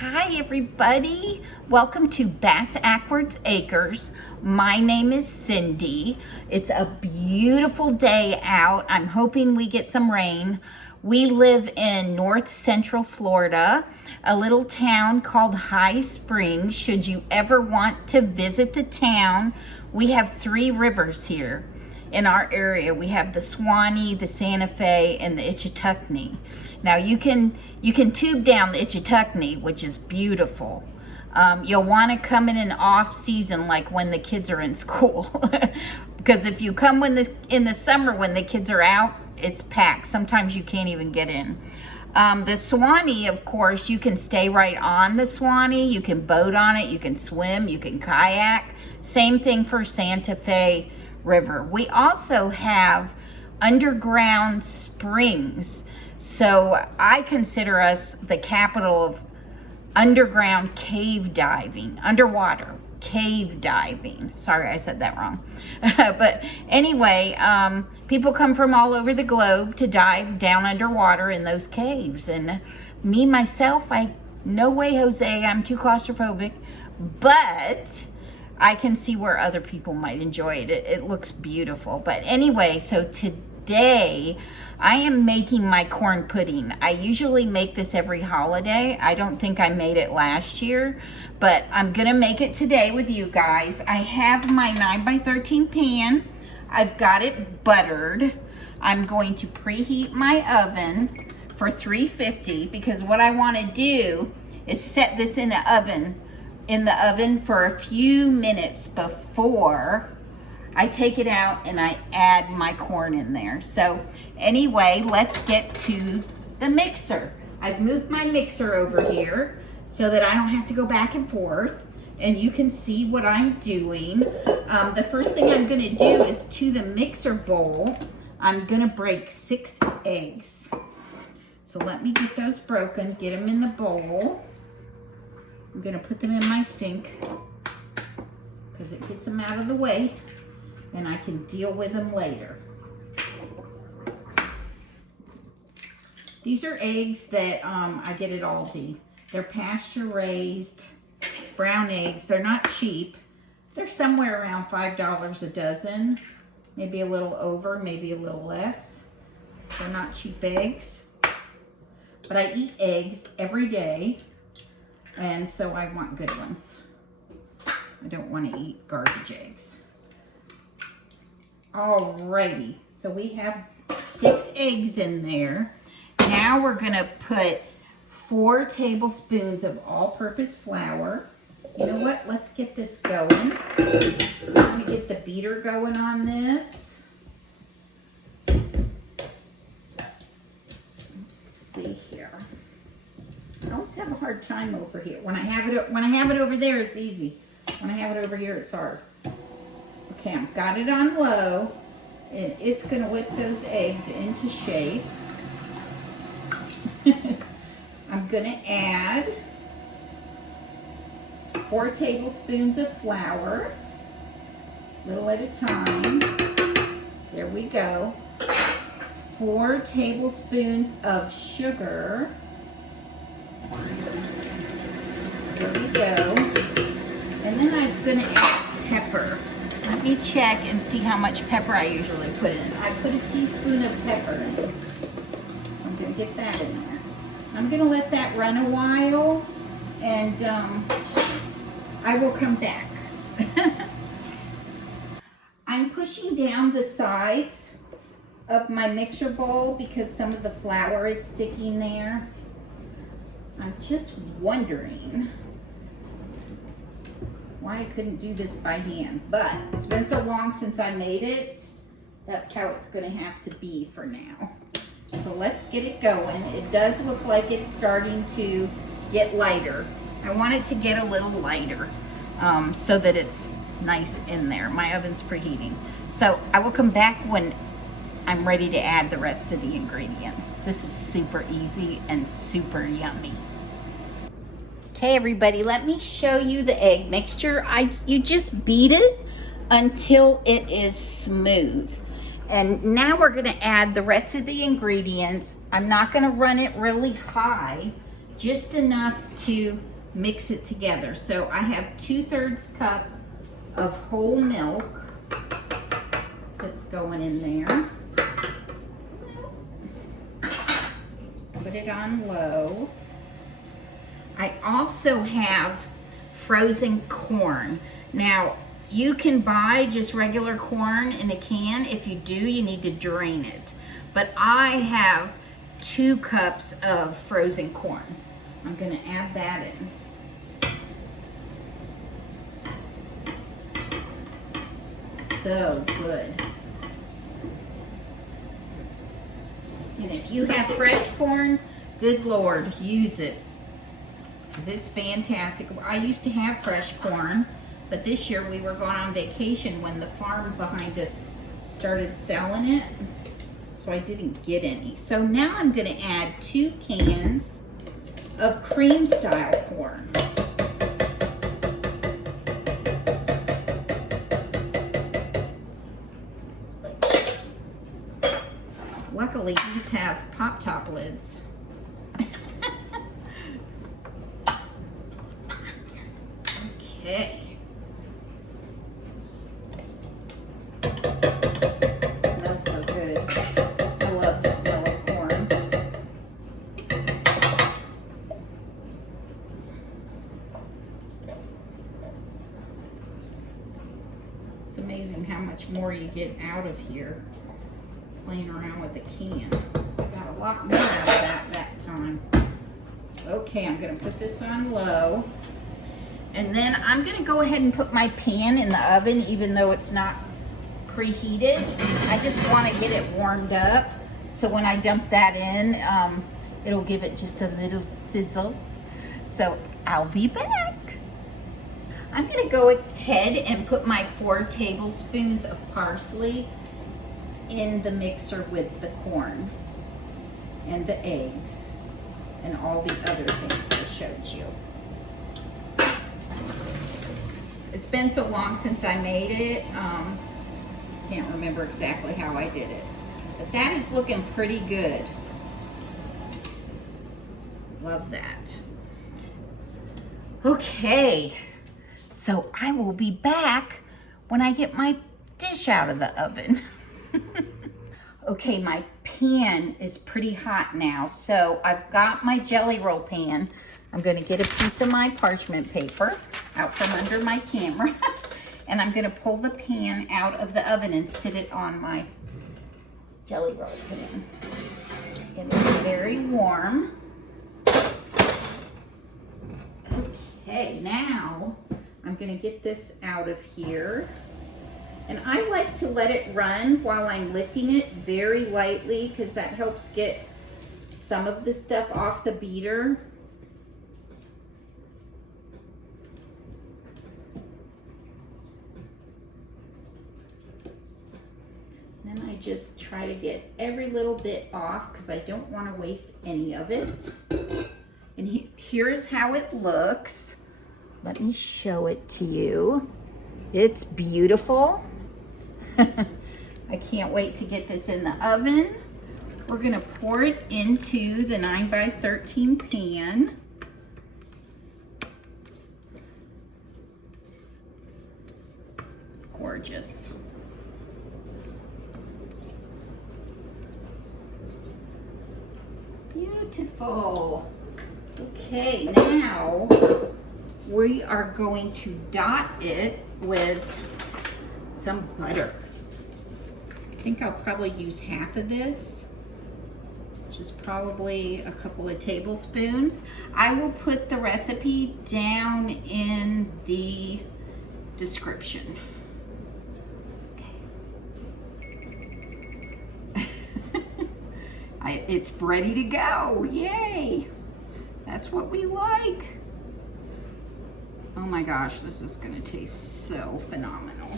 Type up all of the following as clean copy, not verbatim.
Hi everybody, welcome to Bass Ackwards Acres. My name is Cindy. It's a beautiful day out. I'm hoping we get some rain. We live in North Central Florida, a little town called High Springs. Should you ever want to visit the town, we have 3 rivers here in our area. We have the Swanee, the Santa Fe, and the Ichetucknee. Now you can tube down the Ichetucknee, which is beautiful. You'll want to come in an off season, like when the kids are in school, because if you come in the summer when the kids are out, it's packed. Sometimes you can't even get in. The Swanee, of course, you can stay right on the Swanee. You can boat on it. You can swim. You can kayak. Same thing for Santa Fe River. We also have underground springs. So I consider us the capital of underground cave diving, underwater cave diving. Sorry, I said that wrong. But anyway, people come from all over the globe to dive down underwater in those caves. And me, myself, no way, Jose, I'm too claustrophobic. But I can see where other people might enjoy it. It looks beautiful. But anyway, so today I am making my corn pudding. I usually make this every holiday. I don't think I made it last year, but I'm gonna make it today with you guys. I have my 9x13 pan. I've got it buttered. I'm going to preheat my oven for 350 because what I wanna do is set this in the oven for a few minutes before I take it out and I add my corn in there. So anyway, let's get to the mixer. I've moved my mixer over here so that I don't have to go back and forth and you can see what I'm doing. The first thing I'm gonna do is to the mixer bowl, I'm gonna break 6 eggs. So let me get those broken, get them in the bowl. I'm gonna put them in my sink because it gets them out of the way and I can deal with them later. These are eggs that I get at Aldi. They're pasture raised brown eggs. They're not cheap. They're somewhere around $5 a dozen, maybe a little over, maybe a little less. They're not cheap eggs, but I eat eggs every day, and so I want good ones. I don't want to eat garbage eggs. Alrighty, so we have 6 eggs in there. Now we're gonna put 4 tablespoons of all-purpose flour. You know what, let's get this going. Let me get the beater going on this. Let's see here. I always have a hard time over here. When I have it over there, it's easy. When I have it over here, it's hard. Okay, I've got it on low, and it's going to whip those eggs into shape. I'm going to add 4 tablespoons of flour, little at a time. There we go. 4 tablespoons of sugar. There we go. And then I'm going to add pepper. Let me check and see how much pepper I usually put in. I put a teaspoon of pepper in. I'm going to get that in there. I'm going to let that run a while, and I will come back. I'm pushing down the sides of my mixer bowl because some of the flour is sticking there. I'm just wondering why I couldn't do this by hand, but it's been so long since I made it, that's how it's gonna have to be for now. So let's get it going. It does look like it's starting to get lighter. I want it to get a little lighter so that it's nice in there. My oven's preheating. So I will come back when I'm ready to add the rest of the ingredients. This is super easy and super yummy. Okay, everybody, let me show you the egg mixture. You just beat it until it is smooth. And now we're gonna add the rest of the ingredients. I'm not gonna run it really high just enough to mix it together. So I have 2/3 cup of whole milk that's going in there. Put it on low. I also have frozen corn. Now, you can buy just regular corn in a can. If you do, you need to drain it. But I have 2 cups of frozen corn. I'm gonna add that in. So good. And if you have fresh corn, good Lord, use it. Because it's fantastic. I used to have fresh corn, but this year we were going on vacation when the farm behind us started selling it. So I didn't get any. So now I'm gonna add 2 cans of cream style corn. Luckily, these have pop-top lids. Okay. Smells so good. I love the smell of corn. It's amazing how much more you get out of here playing around with a can. So I got a lot more out of that time. Okay, I'm gonna put this on low. And then I'm gonna go ahead and put my pan in the oven, even though it's not preheated. I just wanna get it warmed up. So when I dump that in, it'll give it just a little sizzle. So I'll be back. I'm gonna go ahead and put my 4 tablespoons of parsley in the mixer with the corn and the eggs and all the other things I showed you. It's been so long since I made it, can't remember exactly how I did it. But that is looking pretty good. Love that. Okay, so I will be back when I get my dish out of the oven. Okay, my pan is pretty hot now, so I've got my jelly roll pan. I'm gonna get a piece of my parchment paper out from under my camera, and I'm gonna pull the pan out of the oven and sit it on my jelly roll pan. And it's very warm. Okay, now I'm gonna get this out of here. And I like to let it run while I'm lifting it very lightly, because that helps get some of the stuff off the beater. Then I just try to get every little bit off because I don't want to waste any of it. And here's how it looks. Let me show it to you. It's beautiful. I can't wait to get this in the oven. We're gonna pour it into the 9x13 pan. Gorgeous. Beautiful. Okay, now we are going to dot it with some butter. I think I'll probably use half of this, which is probably a couple of tablespoons. I will put the recipe down in the description. Okay. It's ready to go. Yay! That's what we like. Oh my gosh, this is gonna taste so phenomenal.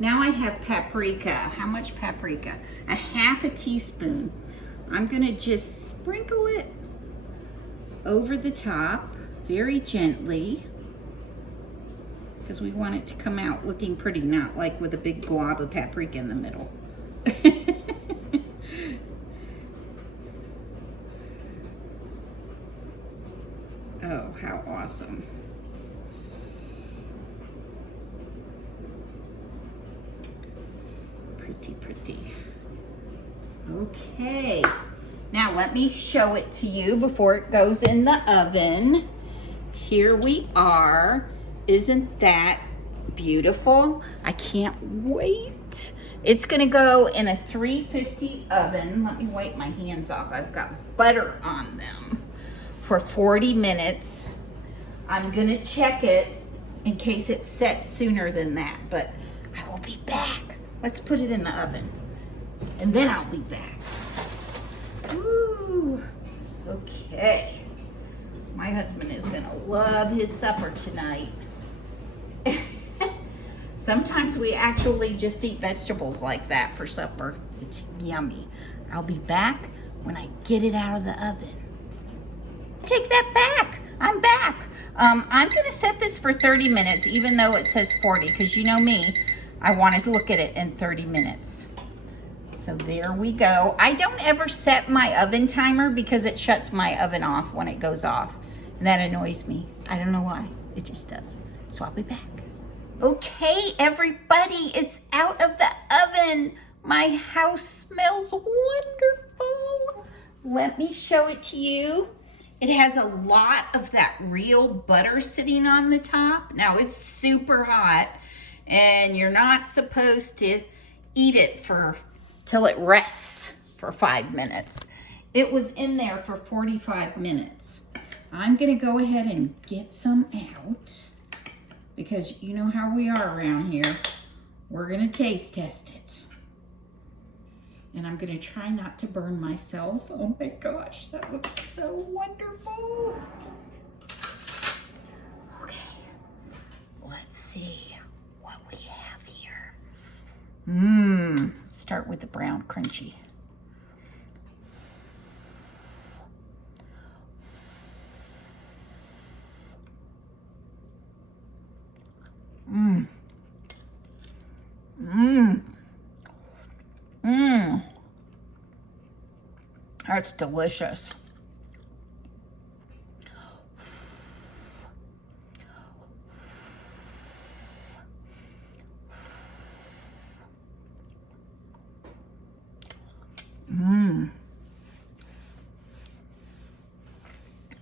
Now I have paprika. How much paprika? A half a teaspoon. I'm gonna just sprinkle it over the top very gently, because we want it to come out looking pretty, not like with a big glob of paprika in the middle. how awesome. Pretty, pretty. Okay, now let me show it to you before it goes in the oven. Here we are. Isn't that beautiful? I can't wait. It's gonna go in a 350 oven. Let me wipe my hands off. I've got butter on them for 40 minutes. I'm gonna check it in case it's set sooner than that, but I will be back. Let's put it in the oven and then I'll be back. Ooh, okay. My husband is gonna love his supper tonight. Sometimes we actually just eat vegetables like that for supper. It's yummy. I'll be back when I get it out of the oven. Take that back. I'm back. I'm gonna set this for 30 minutes, even though it says 40, because you know me, I wanted to look at it in 30 minutes. So there we go. I don't ever set my oven timer because it shuts my oven off when it goes off. And that annoys me. I don't know why, it just does. So I'll be back. Okay, everybody, it's out of the oven. My house smells wonderful. Let me show it to you. It has a lot of that real butter sitting on the top. Now it's super hot and you're not supposed to eat it till it rests for 5 minutes. It was in there for 45 minutes. I'm gonna go ahead and get some out because you know how we are around here. We're gonna taste test it. And I'm gonna try not to burn myself. Oh my gosh, that looks so wonderful. Okay, let's see what we have here. Let's start with the brown crunchy. That's delicious.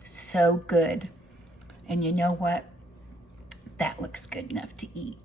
So good. And you know what? That looks good enough to eat.